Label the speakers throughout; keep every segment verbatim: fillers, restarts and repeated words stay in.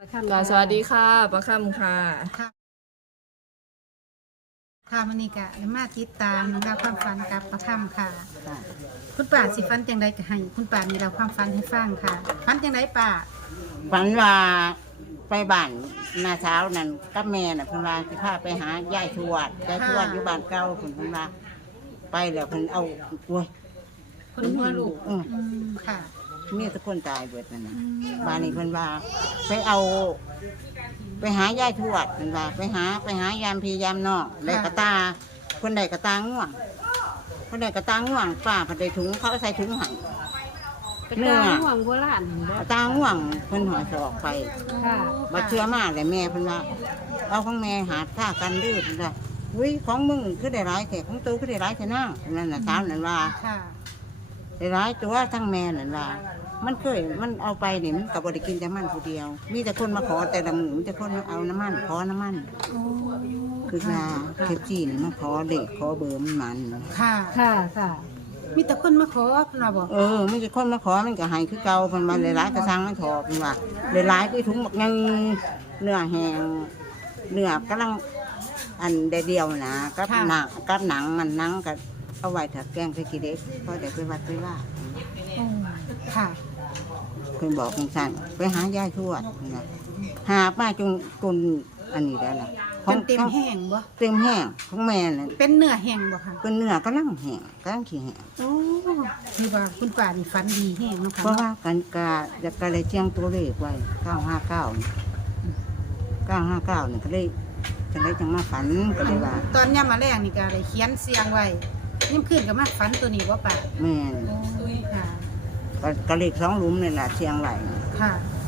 Speaker 1: ค่ะสวัสดีค่ะประคำค่ะ
Speaker 2: ค่ะค่ะมันนี่กะมาติดตามเราความฝันกับประคำค่ะ คุณป่าสิฝันจังไดก็ให้คุณป่ามีเราความฝันให้ฟังค่ะฝันจังไดป่า
Speaker 3: ฝันว่าไปบ้านนาเช้านั่นกับแม่น่ะเพิ่นว่าสิพาไปหายายทวดยายทวดอยู่บ้านเก่าเพิ่นเพิ่นว่าไปแล้วเพิ่นเอาโอ้ย
Speaker 2: คนหัวลูก
Speaker 3: อืม
Speaker 2: อืมค่ะ
Speaker 3: มีแต่คนตายเบิดนั่นน่ะ
Speaker 2: อืม
Speaker 3: บ้านนี้เพิ่นว่าไปเอา ไปหายายทวดเพิ่นว่าไปหาไปหายามพี่ยามน้องได้กระตาคนใดกระตาง่วงคนใดกระตาง่วงป้าเพิ่นได้ถุงเขาใส่ถุงให้
Speaker 1: เป็นตาห่วงโบราณเห็นบ่
Speaker 3: กระตาง่วงเพิ่นหอยสอกไป
Speaker 1: ค่ะ
Speaker 3: บัดเชื่อมาแต่แม่เพิ่นว่าเอาของแม่หาท่ากันดื้อเพิ่นว่าอุ้ยของมึงคือได้ร้ายแต่ของตัวคือได้ร้ายแต่นั่งนั่นน่ะสาวนั่นว่า
Speaker 2: ค่ะ
Speaker 3: ได้ร้ายตัวทั้งแม่นั่นว่า มันเคยมันเอาไปนี่มันก็บ่ได้กินแต่มันผู้เดียว มีแต่คนมาขอแต่ละมื้อมีแต่คนมาเอาน้ำมันขอน้ำมัน
Speaker 2: โอ้
Speaker 3: คือว่าเคปจีนมาขอเด็กขอเบอร์มันมัน
Speaker 2: ค่ะ
Speaker 1: ค่ะค่ะ
Speaker 2: มีแต่คนมาขอเพิ่นว่าบอก
Speaker 3: เออมีแต่คนมาขอมันก็ให้คือเก่าเพิ่นว่าได้ร้ายกระซังมันขอเพิ่นว่าได้ร้ายคือถุงบักยังเนื้อแห้งเนื้อกำลัง อันเดียวนะกับหนังกับหนังมันหนังกับเอาไว้ถักแกงใส่กี่เด็กพอเดี๋ยวไปวัดไปว่า
Speaker 2: โอ้ค่ะ
Speaker 3: เพิ่นบอกคุณสั่นไปหายายทวดนะหาป้าจงจนอันนี้ได้ละ
Speaker 2: เป็นเต็มแห้งบ่
Speaker 3: เต็มแห้งของแม่น่ะ
Speaker 2: เป็นเนื้อแห้งบ่ค่ะ
Speaker 3: เป็นเนื้อกำลังแห้งกำลังขี้แห้ง
Speaker 2: โอ้คือว่าคุณป่านี่ฝันดีแห้งเนาะค่ะ
Speaker 3: เพราะว่ากันกาจะกะเลยเชียงตัวเลขไว้เก้าห้าเก้าเก้าห้าเก้านี่ก็เลยก็เลยจังมาฝันก็เลยว่า
Speaker 2: ตอนย่ำมาแรกนี่ก็เลยเขียนเสียงไว้ย่ำขึ้นก็มาฝันตัวนี้ว่าป่า
Speaker 3: แม่น
Speaker 2: โอ้ค่ะ
Speaker 3: ก็ก็เลขสองหลุมนี่แหละเชียงไว้
Speaker 2: ค่ะ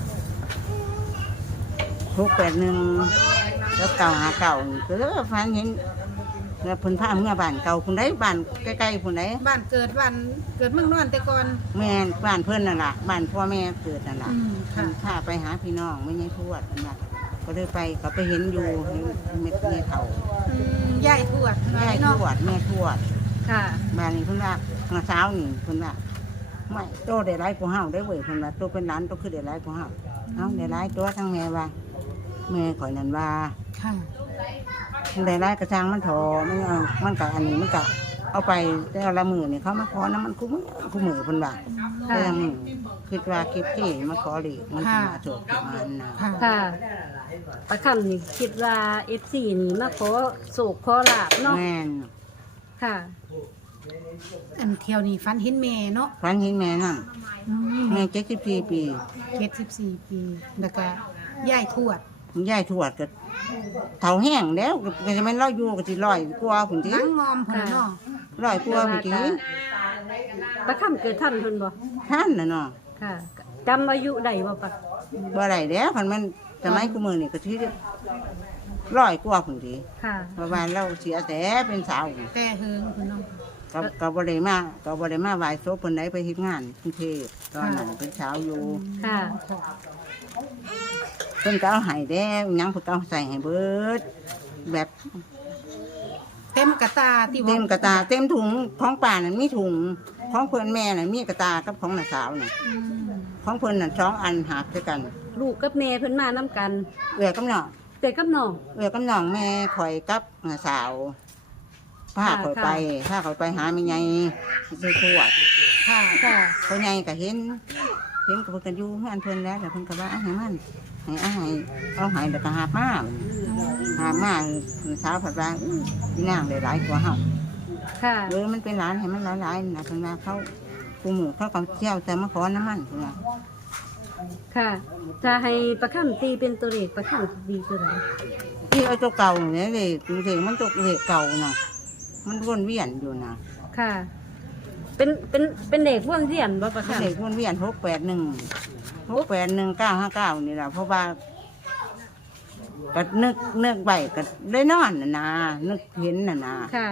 Speaker 3: หกแปดหนึ่งแล้วเก่าหาเก่านี่ก็ฟันเห็นแล้วเพุ่นผ้าเมื่อบ้านเก่าพุ่นได้บ้านใกล้ๆพุ่นได้
Speaker 2: บ้านเกิดวันเกิดเมืองนอนแต่ก่อน
Speaker 3: แม่นบ้านเพื่อนนั่นล่ะบ้านพ่อแม่เกิดนั่นล่ะ
Speaker 2: อืมค่ะ
Speaker 3: พาไปหาพี่น้องไม่ใช่ทวดนั่นล่ะก็เลยไปก็ไปเห็นอยู่เห็นเม็ดเมียเฒ่า
Speaker 2: อืมยายทวด
Speaker 3: แม่ท
Speaker 2: เนาะ
Speaker 3: วดแม่ทวด
Speaker 1: ค่ะ
Speaker 3: บ้านนี้เพิ่นว่าเมื่อเช้านี่เพิ่นว่าไม่โตได้หลายกว่าเฮาได้เว้ยเพิ่นว่าโตเป็นหลานโตคือได้หลายกว่าเฮาเอ้าได้หลายตัวทั้งแม่ว่าแม่ข่อยนั่นว่า
Speaker 2: ค่ะ
Speaker 3: ได้ร้ายกระชังมันถอมันเอามันกับอันนี้มันกับเอาไปแต่ละมือนี่เขามาขอน้ำมันคุ้มคุ้มมือเพิ่นว่าแต่ละมือคิดว่าคลิปที่มาขอหลีกมันสิมาโจกประมาณนะ
Speaker 2: ค่ะ
Speaker 1: ค่ะประคำนี่คิดว่าเอฟซีนี่มาขอโศกขอลาบเนาะ
Speaker 3: แม่น
Speaker 1: ค่ะ
Speaker 2: อันเที่ยวนี้ฝันเห็นแม่เนาะ
Speaker 3: ฝันเห็นแม่นั่งแม่เจ็ดสิบสี่ปี
Speaker 2: เจ็ดสิบสี่ปีแล้วก็ยายทวด
Speaker 3: ยายทวดก็เฒ่าแห้งแล้วก็จะเป็นเราอยู่ก็สิร้อยกว่าพุ่นที
Speaker 2: นั่งงอมพุ่นเนาะ
Speaker 3: ร้อยกว่าพุ่นที
Speaker 1: ประคำเกิดท่านเพิ่นบ่
Speaker 3: ท่านน่ะเนาะ
Speaker 1: ค่ะจำอายุได้บ่ปะ
Speaker 3: บ่ได้แล้วคันมันสมัยกูมือนี่ก็สิร้อยกว่าพุ่นที
Speaker 1: ค่ะ
Speaker 3: เพราะว่าเราเสียแต่เป็นสาว
Speaker 2: แต่เฮิงพุ่นเนาะ
Speaker 3: ก็ก็บ่ได้มาก็บ่ได้มาไหว้ศพเพิ่นได้ไปเฮ็ดงานกรุงเทพตอนนั้นเป็นสาวอยู่
Speaker 1: ค่ะ
Speaker 2: ค่ะ
Speaker 3: เพิ่นก็เอาให้แด้วหยังเพิ่นก็เอาใส่ให้เบิดแบบ
Speaker 2: เต็มกระตาที่
Speaker 3: เต็มกระตาเต็มถุงของป่านั่นมีถุงของเพิ่นแม่น่ะมีกระตากับของน้าสาวน่ะ
Speaker 2: อืม
Speaker 3: ของเพิ่นน่ะสองอันหักด้วยกัน
Speaker 1: ลูกกับแม่เพิ่นมานํกัน
Speaker 3: เอื้อกับน้อง
Speaker 1: แต่กับน้อง
Speaker 3: เอื้อกับน้องแม่ข่อยกับน้าสาวพาข่อยไปพาข่อยไปหาแม่ใหญ่ไปทวด
Speaker 2: ค่ะ
Speaker 1: ค่ะ
Speaker 3: พ่อใหญ่ก็เห็นเห็นก็เพิ่นก็อยู่เฮือนเพิ่นแล้วแล้วเพิ่นก็ว่าเอาให้มันให้เอาให้เอาให้แล้วก็หาบมาหาบมาสาวผัดว่าอื้อพี่นางได้หลายกว่าเฮา
Speaker 1: ค่ะ
Speaker 3: เออมันเป็นหลานให้มันหลายๆนะเพิ่นว่าเขากูหมู่เขาก็เที่ยวแต่มาขอน้ำมันเพิ่นว่า
Speaker 1: ค่ะ จะให้ประคำตีเป็นตัวเลขประคำสิดีตัวใด
Speaker 3: ที่เอาตัวเก่าเนี่ยเลยเด็กมันตัวเด็กเก่าน่ะมันวนเวียนอยู่นะ
Speaker 1: ค่ะ เป็นเป็นเป็นเด็กว่างเรียนบ่ประคำ
Speaker 3: เด็กวนเวียนหกแปดหนึ่งหกแปดหนึ่งเก้าห้าเก้านี่แหละเพราะว่าก็นึกนึกใบก็ได้นอนน่ะนะนึกเห็นน่ะนะ
Speaker 1: ค่ะ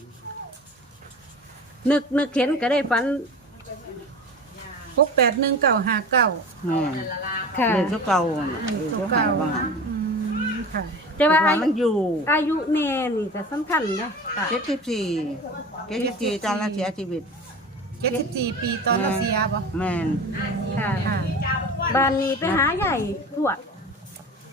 Speaker 1: นึกนึกเห็นก็ได้ฝัน
Speaker 2: หกแปดหนึ่งเก้าห้าเก้า
Speaker 3: แม่
Speaker 1: ค่ะ
Speaker 3: เด็กตัวเก่าน่ะ
Speaker 2: อัน
Speaker 3: เอ
Speaker 2: นี้
Speaker 3: อ
Speaker 2: ตัว
Speaker 3: ตัว
Speaker 2: เก่า
Speaker 3: หายบ้าง
Speaker 2: อืมค่ะ
Speaker 1: แต่ว่า
Speaker 3: ว่า
Speaker 1: อา
Speaker 3: มัน
Speaker 1: ยุ
Speaker 3: อยู่
Speaker 1: อายุแม่นี่ก็สำคัญนะค่ะ
Speaker 3: เจ็ดสิบสี่เจ็ดสิบสี่ตอนเราเสียชีวิต
Speaker 2: เจ็ดสิบสี่ปีตอนเราเสียบ่
Speaker 3: แม่น
Speaker 1: ค่ะ
Speaker 2: ค่ะ
Speaker 1: บ้านนี้ไปหาใหญ่ทวด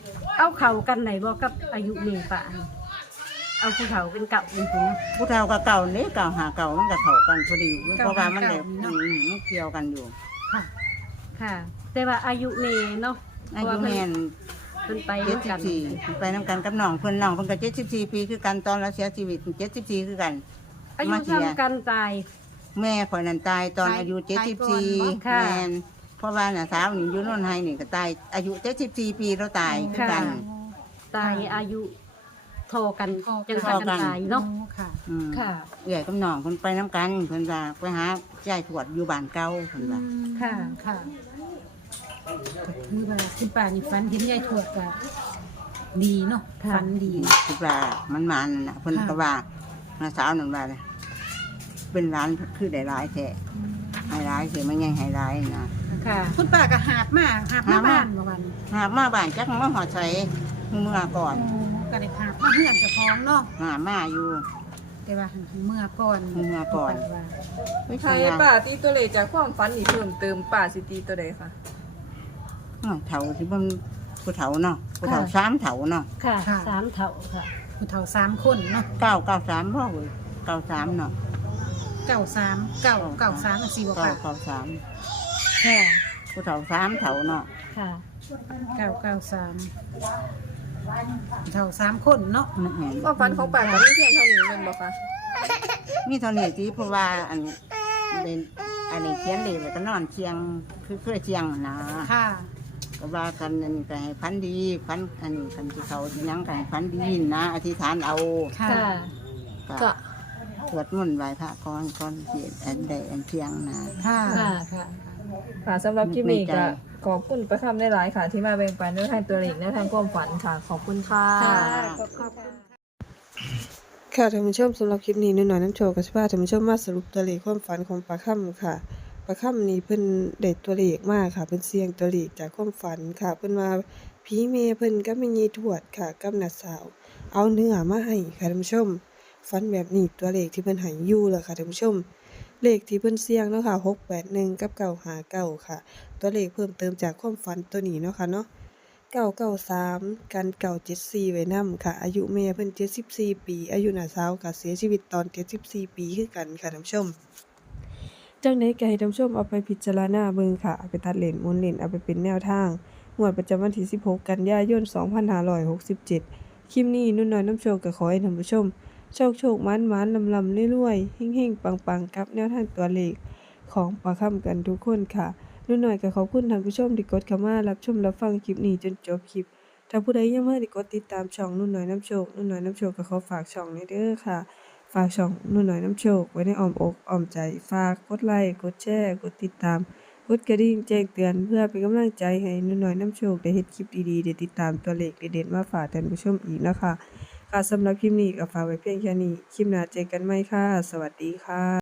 Speaker 1: เอาเข้ากันไหนบ่กับอายุเมป่านี่เอาผู้เฒ่าเป็นเก่าจริงๆนะ
Speaker 3: ผู้เฒ่ากับเก่านี่เก่าหาเก่ามันก็เข้ากันพอดีเพราะว่ามันได้
Speaker 2: เก่า
Speaker 3: อื
Speaker 2: เนาะ
Speaker 3: มมันเกี่ยวกันอยู่
Speaker 2: ค่ะ
Speaker 1: ค่ะ แต่ว่าอายุเมเนาะ
Speaker 3: อายุแม่น
Speaker 1: เพิ่นไป
Speaker 3: เจ็ด
Speaker 1: นำ
Speaker 3: สิบ
Speaker 1: กัน
Speaker 3: สี่ไปนำกันกับน้องเพิ่นน้องเพิ่นก็เจ็ดสิบสี่ปีคือกันตอนเราเสียชีวิตเจ็ดสิบสี่คือกัน
Speaker 1: อายุ
Speaker 3: มาเสีย
Speaker 1: ซ้ำกันตาย
Speaker 3: แม่ข่อยนั่นตายตอนอายุเจ็ดสิบสี่
Speaker 1: ค่ะ
Speaker 3: แม่นเพราะว่าน่ะสาวนี่อยู่โนนไฮนี่ก็ตายอายุเจ็ดสิบสี่ปีเราตายคือกัน
Speaker 1: ตายอายุโทอกัน
Speaker 2: โทรกัน
Speaker 1: จังสันกันตายเนาะ
Speaker 2: โอ้ค่ะ
Speaker 3: อืม
Speaker 1: ค่ะ
Speaker 3: เอื้อยกับน้องเพิ่นไปน้ำกันเพิ่นว่าไปหายายทวดอยู่บ้านเก่าเพิ่นว่า
Speaker 1: ค่ะ
Speaker 2: ค่ะก็คือว่าคุณป้านี่ฝันเห็นยายทวดก็ดีเนาะ
Speaker 1: ค่ะ
Speaker 2: ฝันดี
Speaker 3: คิดว่ามันมันน่ะเพิ่นก็ว่าน้าสาวนั่นว่าเลยเป็นร้านคือได้หลายแท้ให้หลายสิมันยังให้หลายนะ
Speaker 1: ค่ะ
Speaker 2: คุณป้าก็หาบมาหาบมา
Speaker 3: หาบมา
Speaker 2: บ้านเมื่อวัน
Speaker 3: หามาบ้านจักมาหอดใส่เมื่อก่อน
Speaker 2: ก็ได้หาบมาเฮือนเจ้าของเนาะ
Speaker 3: หามาอยู่
Speaker 2: แต่ว่าเมื่อก่อน
Speaker 3: เมื่อก่อน
Speaker 2: คุณป้าว่า
Speaker 3: ไม่
Speaker 4: ใคร
Speaker 3: ใช่
Speaker 4: ป่าตีตัวเลขจากความฝันนี่เพิ่มเติมป่าสิตีตัวใดคะ
Speaker 3: เถาที่มันผู้เถาเนาะผู้เถาสามเถาเนาะ
Speaker 1: ค่ะสามเถาค่ะ
Speaker 2: ผู้เฒ่าสามคนเนาะ
Speaker 3: เก้าเก้าสามพ่อเลยเก้าสามเนาะ
Speaker 2: เก้าสามเก้าเก้าสามสี่บ่
Speaker 3: เก้า
Speaker 2: ป้า
Speaker 3: เก้าสาม
Speaker 1: ค่ะ
Speaker 3: ผู้เถาสามเถาเนาะ
Speaker 1: ค่ะ
Speaker 2: เก้าเก้าสามผู้เฒ่าสามคนเนาะ
Speaker 3: นั่นเอง
Speaker 4: ความฝันของป่ากับนี่เพียงเท่านี้แมันบอกคะ
Speaker 3: มีเท่านี้ที่เพราะว่าอันเด่นอันนี้เขียนเลยแล้วก็นอนเชียงคือเคยเชียงนะ
Speaker 2: ค่ะ
Speaker 3: ก็ว่ากันอันนี้ก็ให้พันดีพันอันนี้กันที่เขาที่ยังก็ให้พันดีนะอธิษฐานเอา
Speaker 2: ค่ะ
Speaker 1: ค่ะ
Speaker 3: ก็สวดมนต์ไหว้พระก่อนก่อนเสียอันใดอันเชียงนะ
Speaker 2: ค่ะ
Speaker 1: ค่ะ ค่ะ
Speaker 4: ค่ะสำหรับคลิปนี้
Speaker 3: ในใจ
Speaker 4: ก็ขอบคุณประคำได้หลายๆค่ะ ที่มาแบ่งปันแนวทางตัวเลขแนวทางความฝันค่ะ ขอบคุณค่ะ
Speaker 1: ค่ะ
Speaker 2: ขอบคุณค่ะ
Speaker 5: ค่ะท่านผู้ชมสำหรับคลิปนี้หน่อยๆน้ำโชว์กับสิพาท่านผู้ชมมาสรุปตัวเลขความฝันของปลาค่ำค่ะปลาค่ำนี้เพิ่นได้ตัวเลขมากค่ะเพิ่นเสียงตัวเลขจากความฝันค่ะเพิ่นว่าผีเมย์เพิ่นก็ไม่ยีทวดค่ะกับน้าสาว เอาเนื้อมาให้ค่ะท่านผู้ชมฝันแบบนี้ตัวเลขที่เพิ่นให้อยู่แล้วค่ะท่านผู้ชม เลขที่เพิ่นเสี่ยงเนาะค่ะหกแปดหนึ่งกับเก้าห้าเก้าค่ะ ตัวเลขเพิ่มเติมจากความฝันตัวนี้เนาะค่ะเนาะ เก้าเก้าสามกันเก้าเจ็ดสี่ไว้นำค่ะ อายุแม่เพิ่นเจ็ดสิบสี่ปี อายุน้าสาวก็เสียชีวิตตอนเจ็ดสิบสี่ปีคือกันค่ะท่านผู้ชม จังได๋ก็ให้ท่านผู้ชมเอาไปพิจารณาเบิ่งค่ะเอาไปตัดเลนหมุนเลนเอาไปเป็นแนวทางงวดประจำวันที่สิบหกกันยายนสองพันห้าร้อยหกสิบเจ็ดคลิปนี้นุ่นน้อยน้ำโชคก็ขอให้ท่านผู้ชมโชคโชคหมานๆลำๆรวยๆเฮงๆปังๆกับแนวทางตัวเลขของปลาค่ำกันทุกคนค่ะ นุ่นหน่อยก็ขอบคุณท่านผู้ชมที่กดเข้ามารับชมรับฟังคลิปนี้จนจบคลิป ถ้าผู้ใดยังไม่ได้กดติดตามช่องนุ่นหน่อยน้ำโชค นุ่นหน่อยน้ำโชคก็ขอฝากช่องนี้เด้อค่ะ ฝากช่องนุ่นหน่อยน้ำโชคไว้ในอ้อมอกอ้อมใจ ฝากกดไลค์กดแชร์กดติดตาม กดกระดิ่งแจ้งเตือนเพื่อเป็นกำลังใจให้นุ่นหน่อยน้ำโชคได้เฮ็ดคลิปดีๆได้ติดตามตัวเลขเด็ดๆมาฝากท่านผู้ชมอีกนะคะค่ะสำหรับคลิปนี้ก็ฝากไว้เพียงแค่นี้ คลิปหน้าเจอกันใหม่ค่ะ สวัสดีค่ะ